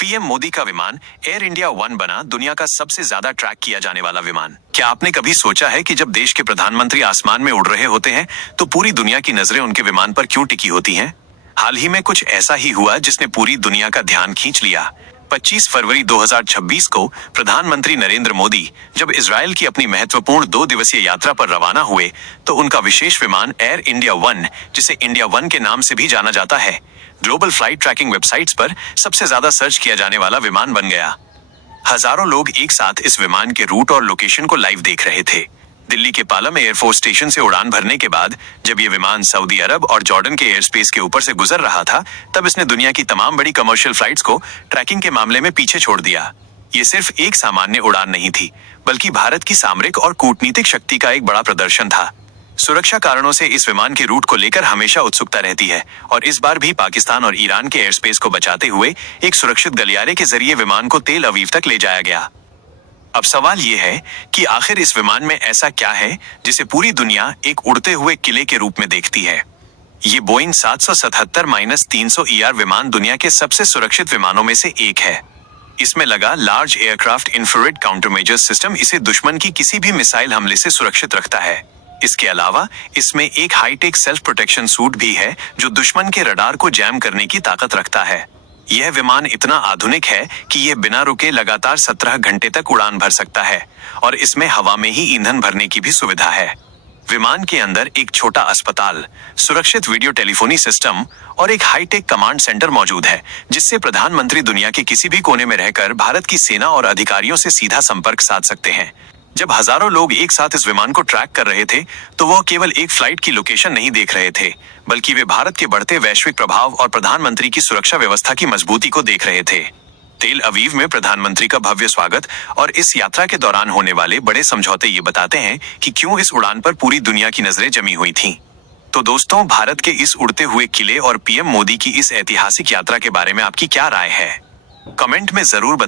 PM Modi का विमान air India one बना दुनिया का सबसे ज्यादा ट्रैक किया जाने वाला विमान। क्या आपने कभी सोचा है कि जब देश के प्रधानमंत्री आसमान में उड़ रहे होते हैं तो पूरी दुनिया की नजरें उनके विमान पर क्यों टिकी होती हैं? हाल ही में कुछ ऐसा ही हुआ जिसने पूरी दुनिया का ध्यान खींच लिया। 25 फरवरी 2026 को प्रधानमंत्री नरेंद्र मोदी जब इजराइल की अपनी महत्वपूर्ण 2 दिवसीय यात्रा पर रवाना हुए तो उनका विशेष विमान एयर इंडिया वन, जिसे इंडिया वन के नाम से भी जाना जाता है, ग्लोबल फ्लाइट ट्रैकिंग वेबसाइट्स पर सबसे ज्यादा सर्च किया जाने वाला विमान बन गया। हजारों लोग एक साथ इस विमान के रूट और लोकेशन को लाइव देख रहे थे। दिल्ली के पालम एयरफोर्स स्टेशन से उड़ान भरने के बाद जब ये विमान सऊदी अरब और जॉर्डन के एयर स्पेस के ऊपर से गुजर रहा था, तब इसने दुनिया की तमाम बड़ी कमर्शियल फ्लाइट्स को ट्रैकिंग के मामले में पीछे छोड़ दिया। ये सिर्फ एक सामान्य उड़ान नहीं थी, बल्कि भारत की सामरिक और कूटनीतिक शक्ति का एक बड़ा प्रदर्शन था। सुरक्षा कारणों से इस विमान के रूट को लेकर हमेशा उत्सुकता रहती है और इस बार भी पाकिस्तान और ईरान के एयर स्पेस को बचाते हुए एक सुरक्षित गलियारे के जरिए विमान को तेल अवीव तक ले जाया गया। अब सवाल ये है कि आखिर इस विमान में ऐसा क्या है जिसे पूरी दुनिया एक उड़ते हुए किले के रूप में देखती है। ये बोइंग 777-300 ER विमान दुनिया के सबसे सुरक्षित विमानों में से एक है। इसमें लगा लार्ज एयरक्राफ्ट इंफ्रारेड काउंटरमेजर्स सिस्टम इसे दुश्मन की किसी भी मिसाइल हमले से सुरक्षित रखता है। इसके अलावा इसमें एक हाईटेक सेल्फ प्रोटेक्शन सूट भी है जो दुश्मन के रडार को जैम करने की ताकत रखता है। यह विमान इतना आधुनिक है कि यह बिना रुके लगातार 17 घंटे तक उड़ान भर सकता है और इसमें हवा में ही ईंधन भरने की भी सुविधा है। विमान के अंदर एक छोटा अस्पताल, सुरक्षित वीडियो टेलीफोनी सिस्टम और एक हाईटेक कमांड सेंटर मौजूद है, जिससे प्रधानमंत्री दुनिया के किसी भी कोने में रहकर भारत की सेना और अधिकारियों से सीधा संपर्क साध सकते हैं। जब हजारों लोग एक साथ इस विमान को ट्रैक कर रहे थे तो वह केवल एक फ्लाइट की लोकेशन नहीं देख रहे थे, बल्कि वे भारत के बढ़ते वैश्विक प्रभाव और प्रधानमंत्री की सुरक्षा व्यवस्था की मजबूती को देख रहे थे। तेल अवीव में प्रधानमंत्री का भव्य स्वागत और इस यात्रा के दौरान होने वाले बड़े समझौते ये बताते हैं कि क्यों इस उड़ान पर पूरी दुनिया की नजरें जमी हुई थीं। तो दोस्तों, भारत के इस उड़ते हुए किले और पीएम मोदी की इस ऐतिहासिक यात्रा के बारे में आपकी क्या राय है? कमेंट में जरूर बताएं।